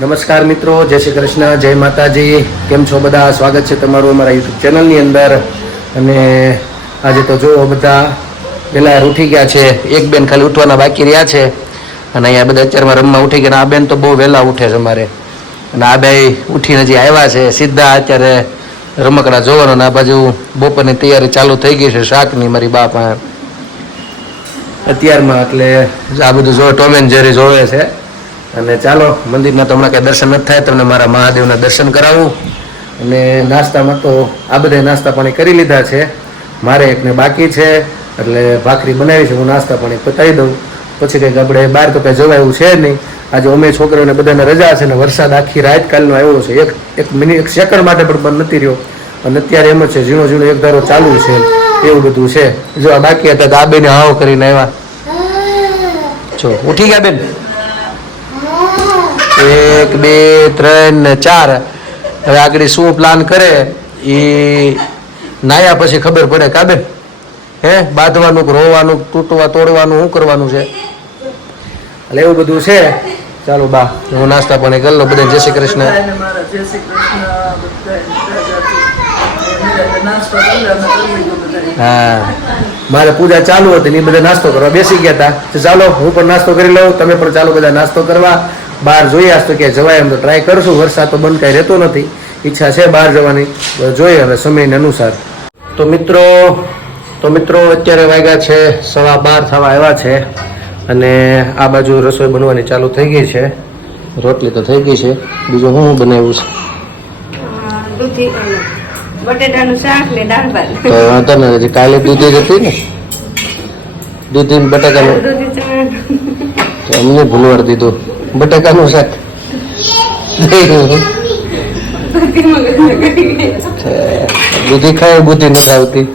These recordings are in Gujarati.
નમસ્કાર મિત્રો, જય શ્રી કૃષ્ણ, જય માતાજી. કેમ છો બધા? સ્વાગત છે તમારું અમારા યુટ્યુબ ચેનલની અંદર. અને આજે તો જો બધા પહેલા ઉઠી ગયા છે, એક બેન ખાલી ઉઠવાના બાકી રહ્યા છે. અને અહીંયા બધા અત્યારમાં રમવા ઉઠી ગયા. આ બેન તો બહુ વહેલા ઉઠે છે અમારે. અને આ બે ઉઠીને હજી આવ્યા છે સીધા અત્યારે રમકડા જોવાનો. આ બાજુ બપોરની તૈયારી ચાલુ થઈ ગઈ છે શાકની મારી બાપ અત્યારમાં. એટલે આ બધું જો ટોમ એન્ડ જેરી જોવે છે. અને ચાલો મંદિરના તો હમણાં કંઈ દર્શન નથી થાય, તમને મારા મહાદેવના દર્શન કરાવું. અને નાસ્તામાં તો આ બધા નાસ્તા પાણી કરી લીધા છે, મારે એકને બાકી છે. એટલે ભાખરી બનાવી છે, હું નાસ્તા પાણી પતાવી દઉં, પછી કંઈક આપણે બહાર તો કંઈ જવાયું છે નહીં. આજે અમે છોકરીઓને બધાને રજા છે ને વરસાદ આખી રાત કાલનો આવ્યો છે, એક મિનિટ એક સેકન્ડ માટે પણ બંધ નથી રહ્યો. અને અત્યારે એમ જ છે, ઝીણો ઝીણો એક ધારો ચાલુ છે, એવું બધું છે. જો આ બાકી હતા તો આ બેને હાવ કરીને આવ્યા. જો ઉઠી ગયા બેન? 1 2 3 ને 4. હવે આગળ શું પ્લાન કરે એ નાયા પછી ખબર પડે. કા બેન? હે બાંધવાનું, રોવાનું, તૂટવા તોડવાનું, શું કરવાનું છે? એટલે એવું બધું છે. ચાલો બા, હું નાસ્તા પાણી કરી લો. બધા જય શ્રી કૃષ્ણ. હા, મારે પૂજા ચાલુ હતી ને બધા નાસ્તો કરવા બેસી ગયા હતા. ચાલો હું પણ નાસ્તો કરી લઉં, તમે પણ ચાલો બધા નાસ્તો કરવા. બહાર જોઈએ આજ તો ક્યાંય જવાય એમ તો ટ્રાય કરશું. વરસાદ તો બંધ કાંઈ રહેતો નથી, ઈચ્છા છે બહાર જવાની, જોઈએ હવે સમયને અનુસાર. તો મિત્રો અત્યારે વાગ્યા છે 12:15 થવા આવ્યા છે. અને આ બાજુ રસોઈ બનવાની ચાલુ થઈ ગઈ છે. રોટલી તો થઈ ગઈ છે, બીજું શું બનાવ્યું છે? બટેટાનું શાક ને દાળ ભાત. તો વાંધો નથી, કાલે દૂધી હતી ને, દૂધી ને બટાકાનું અમને ભૂલવાર દીધું. બટાકાનું શાક દૂધી ખાય, બુદ્ધિ નથી આવતી.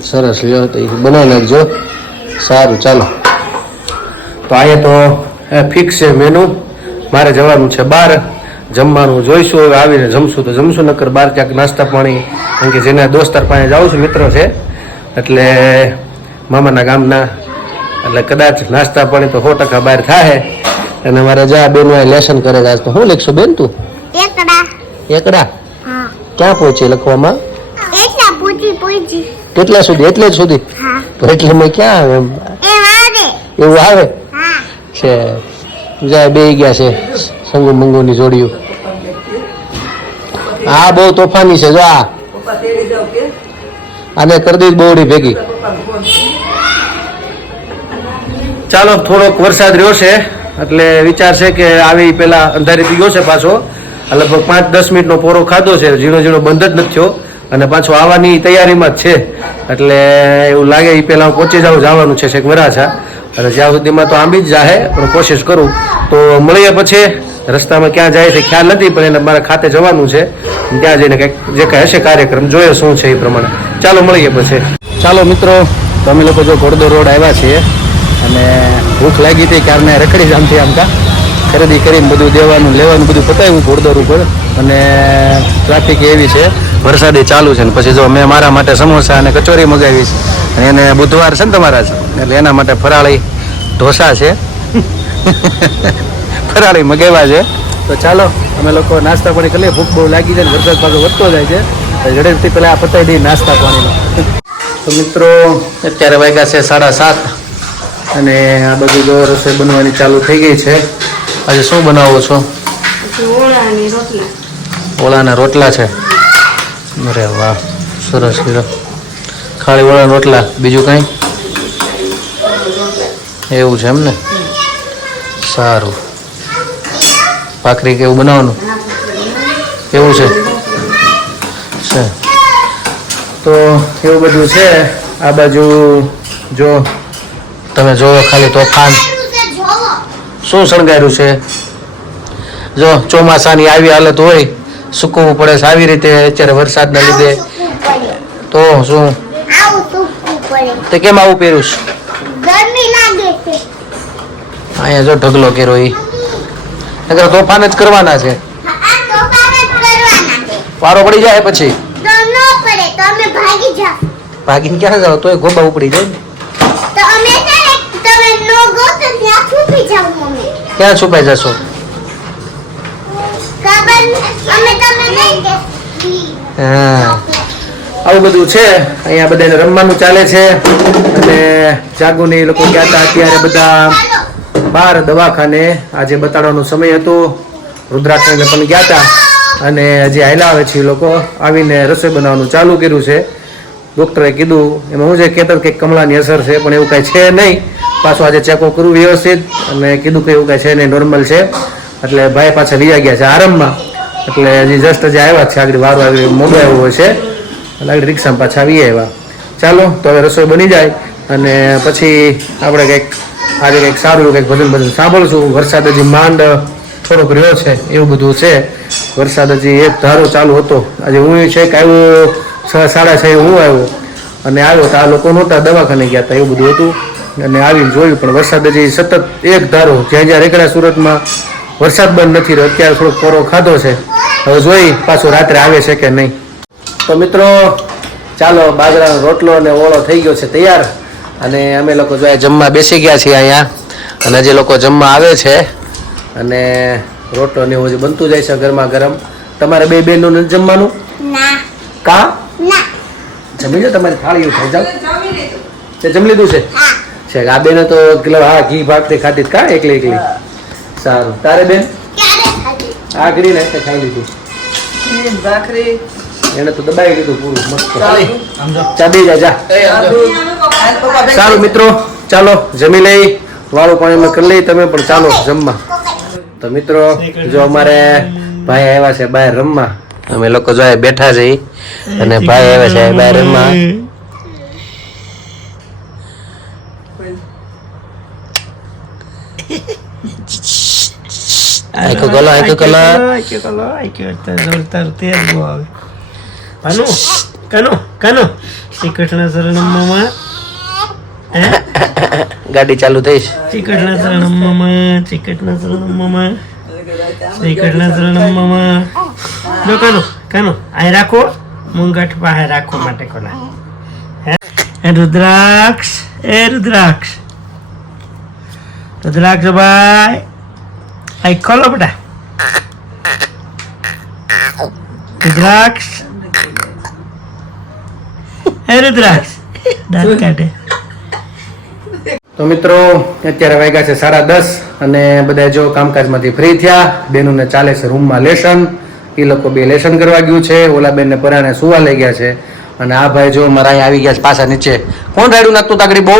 સરસ, લ્યો તો બનાવી નાખજો. સારું, ચાલો. તો અહીંયા તો ફિક્સ છે મેનુ. મારે જવાનું છે બહાર જમવાનું, જોઈશું હવે આવીને જમશું તો જમશું, નકર બહાર ક્યાંક નાસ્તા પાણી. કારણ કે જેના દોસ્તાર પાસે જાઉં છું, મિત્રો છે એટલે મામાના ગામના, એટલે કદાચ નાસ્તા પાણી તો 100% બહાર થાય. અને મારે જા બેન લેસન કરે આજ તો. શું લખશું બેન તું? એકડા. ક્યાં પહોંચી લખવામાં? કેટલા સુધી? એટલે જ સુધી? એટલે મેં ક્યાં આવે એવું આવે છે. જાય બે ગયા છે સંગુ મંગુની જોડીઓ. આ બહુ તોફાની છે. જો આને કરી દઈશ બોવડી ભેગી. ચાલો, થોડોક વરસાદ રહ્યો છે એટલે વિચાર છે કે આવી પેલા અંધારી થઈ ગયો છે પાછો. લગભગ 5-10 મિનિટનો પોરો ખાધો છે, ઝીણો ઝીણો બંધ જ નથી થયો. અને પાછો આવવાની તૈયારીમાં જ છે. એટલે એવું લાગે એ પહેલાં પહોંચી જવાનું છે છેક વરાછા. અને જ્યાં સુધીમાં તો આંબી જ જાહે, પણ કોશિશ કરું. તો મળીએ પછી. રસ્તામાં ક્યાં જાય છે ખ્યાલ નથી, પણ એને મારા ખાતે જવાનું છે. ત્યાં જઈને કંઈક જે કાંઈ હશે કાર્યક્રમ જોઈએ શું છે એ પ્રમાણે. ચાલો મળીએ પછી. ચાલો મિત્રો, તો અમે લોકો જો ઘોડદોર રોડ આવ્યા છીએ. અને ભૂખ લાગી હતી કારણે રખડી જામથી આમકા ખરીદી કરીને બધું દેવાનું લેવાનું બધું પતાવ્યું ઘોડદોર ઉપર. અને ટ્રાફિક એવી છે, વરસાદી ચાલુ છે. ને પછી જો મેં મારા માટે સમોસા અને કચોરી મગાવી છે. અને એને બુધવાર છે ને તમારા છે, એટલે એના માટે ફરાળી ઢોસા છે ફરાળી મગાવ્યા છે. તો ચાલો અમે લોકો નાસ્તા પાણી કરીએ. ભૂખ બહુ લાગી જાય ને વરસાદ પાછો વધતો જાય છે, ઝડપથી પહેલાં આ પતાવી દઈએ નાસ્તા પાણીનો. તો મિત્રો અત્યારે વાગ્યા છે 7:30. અને આ બધું જો રસોઈ બનવાની ચાલુ થઈ ગઈ છે. આજે શું બનાવો છો? ઓળાના રોટલા છે. અરે વાહ, સરસ. ખાલી ઓળાના રોટલા, બીજું કંઈ? એવું છે એમ ને? સારું. ભાખરી કેવું બનાવવાનું? એવું છે. તો એવું બધું છે. આ બાજુ જો તમે જોવો ખાલી તોફાન શું શણગાર્યું છે. જો ચોમાસાની આવી હાલત હોય, સૂકવવું પડે છે આવી રીતે અત્યારે વરસાદના લીધે. તો શું તે કેમ આવું પહેર્યું છે? અહીંયા જો ઢગલો કર્યો એ નકર તોફાન જ કરવાના છે. વારો પડી જાય પછી ભાગીને ક્યાં જાવ તોય ગોબા ઉપડી જાય ને. તો અમે છે ને તમે નો ગો તો ત્યાં છુપી જાવ મમ્મી ક્યાં છુપાઈ જશો? ખબર અમે તમને નહીં કે હા, આવું બધું છે. અહીંયા બધાને રમવાનું ચાલે છે અને જાગુને એ લોકો ગયા હતા અત્યારે બધા બહાર દવાખાને. આજે બતાડવાનો સમય હતો, રુદ્રાક્ષને પણ ગયા હતા અને હજી હાલ્યા આવે છે. એ લોકો આવીને રસોઈ બનાવવાનું ચાલુ કર્યું છે. ડૉક્ટરે કીધું એમાં હું જે કહેતો કે કમળાની અસર છે, પણ એવું કાંઈ છે નહીં. પાછું આજે ચેકઅપ કરવું વ્યવસ્થિત અને કીધું કે એવું કાંઈ છે નહીં, નોર્મલ છે. એટલે ભાઈ પાછા વી ગયા છે આરામમાં. એટલે હજી જસ્ટ હજી આવ્યા છે, આગળ વારો આવી મોડો આવ્યો હોય છે એટલે આગળ રિક્ષામાં પાછા આવી આવ્યા. ચાલો તો હવે રસોઈ બની જાય અને પછી આપણે કંઈક આજે કંઈક સારું કંઈક ભજન સાંભળશું. વરસાદ હજી માંડ થોડોક રહ્યો છે, એવું બધું છે. વરસાદ હજી એક ધારો ચાલુ હતો. આજે હું છે કે આવ્યો 6:30 હું આવ્યો અને આવ્યો તો આ લોકો નહોતા, દવાખાને ગયા હતા, એવું બધું હતું. અને આવીને જોયું પણ વરસાદ હજી સતત એક ધારો, જ્યાં જ્યાં રેકડા સુરતમાં વરસાદ બંધ નથી રહ્યો. અત્યારે થોડોક કોરો ખાધો છે, હવે જોઈ પાછું રાત્રે આવે છે કે નહીં. તો મિત્રો ચાલો, બાજરાનો રોટલો અને ઓળો થઈ ગયો છે તૈયાર અને અમે લોકો જો જમવા બેસી ગયા છીએ અહીંયા અને જે લોકો જમવા આવે છે અને રોટલો ને એવું બનતું જાય છે ગરમા ગરમ. તમારે બે બેનનું નથી જમવાનું? ના કા ના જમી લો, તમારી થાળી ઉઠાઈ જાવ. તે જમી લીધું છે આ બેને તો કિલો હા ઘી ભાગતી ખાતી કા એકલી. સારું, તારે બેન? ક્યારે ખાધી આ કરી ને ખાઈ લીધું, ભાખરી એને તો દબાઈ લીધું પૂરું મસ્ત. ચાબી જા. સારું મિત્રો, ચાલો જમી લઈ, વાળું પાણીમાં કરી લઈ. તમે પણ ચાલો જમવા. તો મિત્રો જો અમારે ભાઈ આવ્યા છે બહાર રમવા. અમે લોકો જો બેઠા છે અને ભાઈ આવ્યા છે બહાર રમવા. આખો ગલો શ્રી કૃષ્ણ શરણમ મમ ગાડી ચાલુ થઈ છે. શ્રી કૃષ્ણ શરણમ મમ શ્રી કૃષ્ણ શરણમ મમ શ્રી કૃષ્ણ શરણમ મમ જો કાનો આ રાખો, મુંગઠ પાસે રાખો માટે કોના રુદ્રાક્ષ ભાઈ આઈ ખોલો બેટા. રુદ્રાક્ષ દાંત કાઢે. તો મિત્રો અત્યારે વાગ્યા છે 10:30 અને બધા જો કામકાજમાંથી ફ્રી થયા. બેનોને ચાલે છે રૂમમાં લેસન, એ લોકો બે લેસન કરવા ગયું છે. ઓલા બેનને પરાણે સુવા લઈ ગયા છે અને આ ભાઈ જો મારા અહીંયા આવી ગયા છે પાછા નીચે. કોણ રાયડું નાખતું તાકડી બહુ?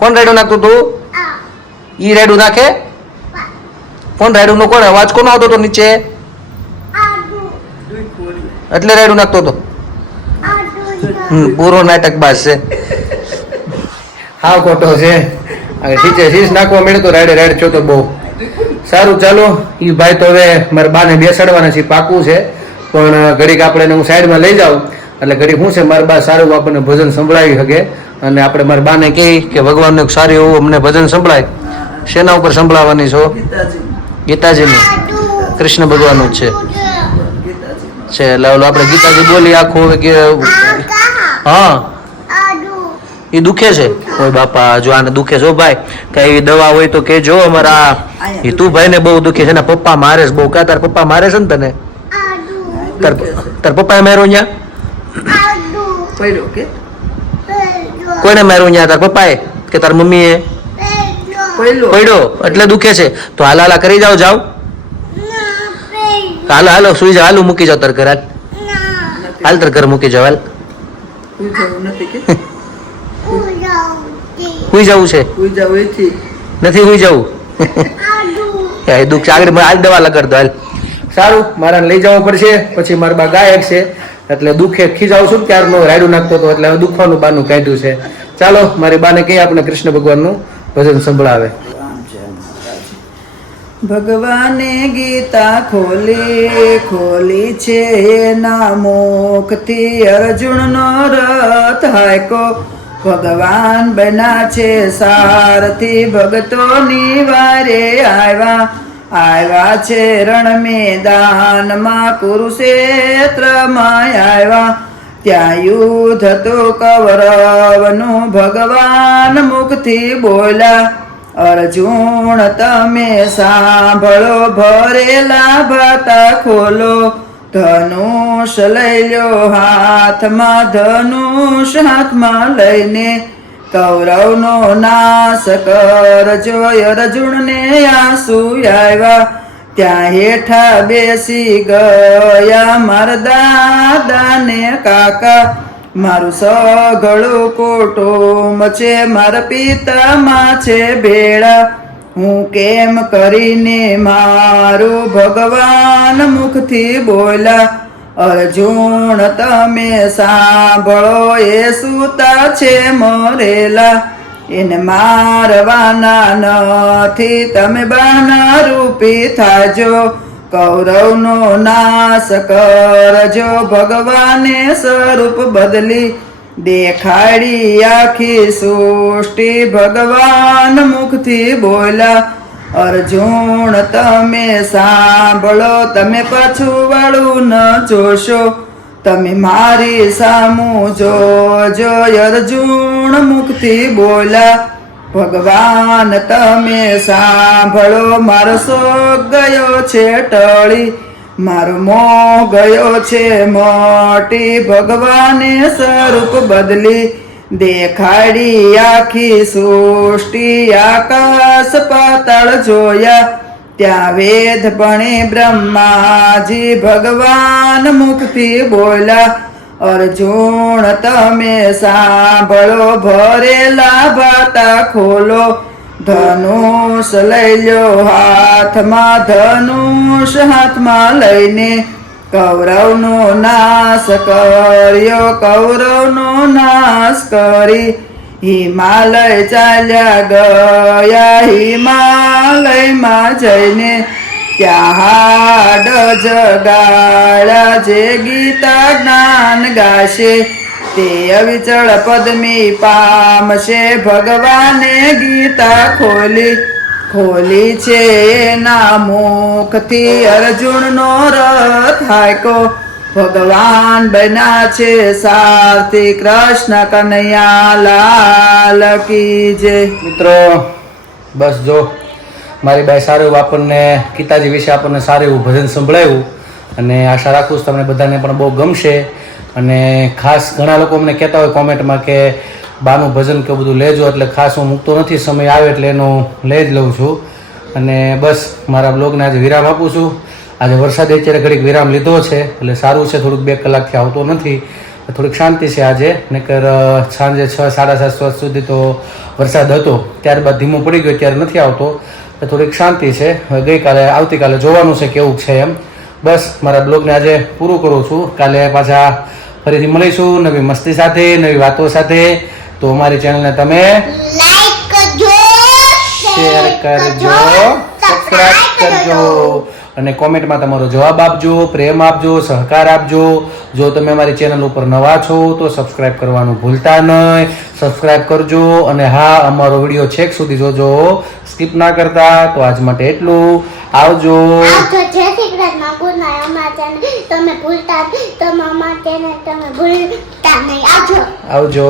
કોણ રાયડું નાખતું તું? ઈ રાયડું નાખે? કોણ રાયડું નો કોણ અવાજ કોનો આવતો હતો નીચે? એટલે રાયડું નાખતો હતો. પૂરો નાટક બાજ છે, હા ખોટો છે. નીચે શીશ નાખવા મળ્યો તો રાયડે છો તો બહુ સારું. ચાલો એ ભાઈ તો હવે મારા બાને બેસાડવાના છે, પાકું છે. પણ ઘડીક આપણે હું સાઈડમાં લઈ જાઉં એટલે ઘડીક શું છે મારા બા સારું આપણને ભજન સંભળાવી શકે અને આપણે મારા બાને કહી કે ભગવાનને સારું એવું અમને ભજન સંભળાય. શેના ઉપર સંભળાવવાની છો? ગીતાજીનું, કૃષ્ણ ભગવાનનું જ છે. એટલે ઓલું આપણે ગીતાજી બોલી આખું હવે કે હા એ દુખે છે. ઓય બાપા જો આને દુખે છો ભાઈ, કઈ એવી દવા હોય તો કેજો. અમારા એ તું ભાઈ ને બહુ દુખે છે ને, પપ્પા મારે છે બહુ. કા તાર પપ્પા મારે છે ને તને? તાર પપ્પાએ માર્યો અહીંયા? કોઈને માર્યો અહીંયા? તાર પપ્પાએ કે તાર મમ્મીએ? પડ્યો એટલે દુખે છે. તો હાલા કરી જાઓ. હાલો સુઈ જાવ. હાલું મૂકી જાવ તાર ઘર. હાલ તાર ઘર મૂકી જાવ. હાલ હુઈ જવું છે? નથી હુઈ જવું. દુઃખ આગળ હાલ દવા લગાડ દો. હાલ સારું, મારા લઈ જવો પડશે. પછી મારા બા ગાયક છે એટલે દુઃખે ખીજાવ છું ત્યારનો રાયડું નાખતો હતો એટલે હવે દુખવાનું બાનું કાઢ્યું છે. ચાલો મારી બાને કહીએ આપણે કૃષ્ણ ભગવાનનું ભજન સંભળાવે. ભગવાને ગીતા ખોલી છે એના મુખથી અર્જુનનો રથ હાયકો. ભગવાન બના છે સારથી ભક્તોની વારે આવ્યા છે રણ મેદાનમાં કુરુક્ષેત્રમાં આવ્યા. ત્યાં યુદ્ધ હતું કૌરવનું ભગવાન મુખથી બોલ્યા અર્જુન તમે સાંભળો ભરેલા ભાતા ખોલો ધનુષ લઈ લ્યો હાથમાં ધનુષ હાથમાં લઈને કૌરવનો નાશ કરજો અર્જુનને આંસુ આવ્યા ત્યાં હેઠા બેસી ગયા મારા દાદા ને કાકા મારું સઘળું કુટુંબ છે મારા પિતામાં છે ભેળા હું કેમ કરીને મારું ભગવાન મુખથી બોલ્યા અર્જુન તમે સાંભળો એ સૂતા છે મરેલા એને મારવાના નથી તમે બાના રૂપી થાજો કૌરવનો નાશ કરજો ભગવાને સ્વરૂપ બદલી દેખાડી આખી સૃષ્ટિ ભગવાન મુખથી બોલ્યા અર્જુન તમે સાંભળો તમે પાછું વાળું ન જોશો તમે મારી સામું જોજો અર્જુન મુખથી બોલ્યા ભગવાન તમે સાંભળો મારો શોક ગયો છે ટળી મારો મોહ ગયો છે મોટી ભગવાને સ્વરૂપ બદલી દેખાડી આખી સૃષ્ટિ આકાશ પાતાળ જોયા ત્યાં વેદ ભણે બ્રહ્માજી ભગવાન મુખથી બોલ્યા અર્જુન તમે સાંભળો ભરેલા ભાતા ખોલો ધનુષ લઈ લ્યો હાથમાં ધનુષ હાથમાં લઈને કૌરવનો નાશ કર્યો કૌરવનો નાશ કરી હિમાલય ચાલ્યા ગયા હિમાલયમાં જઈને ત્યાં હાડ જગાડ્યા જે ગીતા જ્ઞાન ગાશે તે અવિચળ પદમી પામશે ભગવાને ગીતા ખોલી છે એના મુખથી અર્જુનનો રથ હાંક્યો ભગવાન બન્યા છે સારથી કૃષ્ણ કનૈયા લાલ કી જય મિત્રો બસ જો મારી બાઈ સારું એવું આપણને ગીતાજી વિશે આપણને સારું એવું ભજન સંભળાવ્યું અને આશા રાખું છું તમને બધાને પણ બહુ ગમશે અને ખાસ ઘણા લોકો અમને કહેતા હોય કોમેન્ટમાં કે બાનું ભજન કે બધું લેજો એટલે ખાસ હું મૂકતો નથી સમય આવે એટલે એનું લઈ જ લઉં છું અને બસ મારા બ્લોગને આજે વિરામ આપું છું આજે વરસાદે અત્યારે ઘડીક વિરામ લીધો છે એટલે સારું છે થોડુંક 2 કલાકથી આવતો નથી થોડીક શાંતિ છે આજે નહીંતર સાંજે 6 સાડા 7 સુધી તો વરસાદ હતો ત્યારબાદ ધીમો પડી ગયો ત્યારે નથી આવતો એટલે થોડીક શાંતિ છે હવે આવતીકાલે જોવાનું છે કેવું છે એમ બસ મારા બ્લોગને આજે પૂરું કરું છું કાલે પાછા ફરીથી મળીશું નવી મસ્તી સાથે નવી વાતો સાથે તો અમારી ચેનલને તમે લાઈક કરજો શેર કરજો સબસ્ક્રાઇબ કરજો અને કોમેન્ટમાં તમારો જવાબ આપજો પ્રેમ આપજો સહકાર આપજો જો તમે અમારી ચેનલ ઉપર નવા છો તો સબસ્ક્રાઇબ કરવાનું ભૂલતા નહીં સબસ્ક્રાઇબ કરજો અને હા અમારો વિડીયો છેક સુધી જોજો સ્કીપ ના કરતા તો આજ માટે એટલું આવજો આવજો જય શ્રી કૃષ્ણ ગુડ નાઈટ અમારા ચેનલ તમે ભૂલતા નહીં આવજો આવજો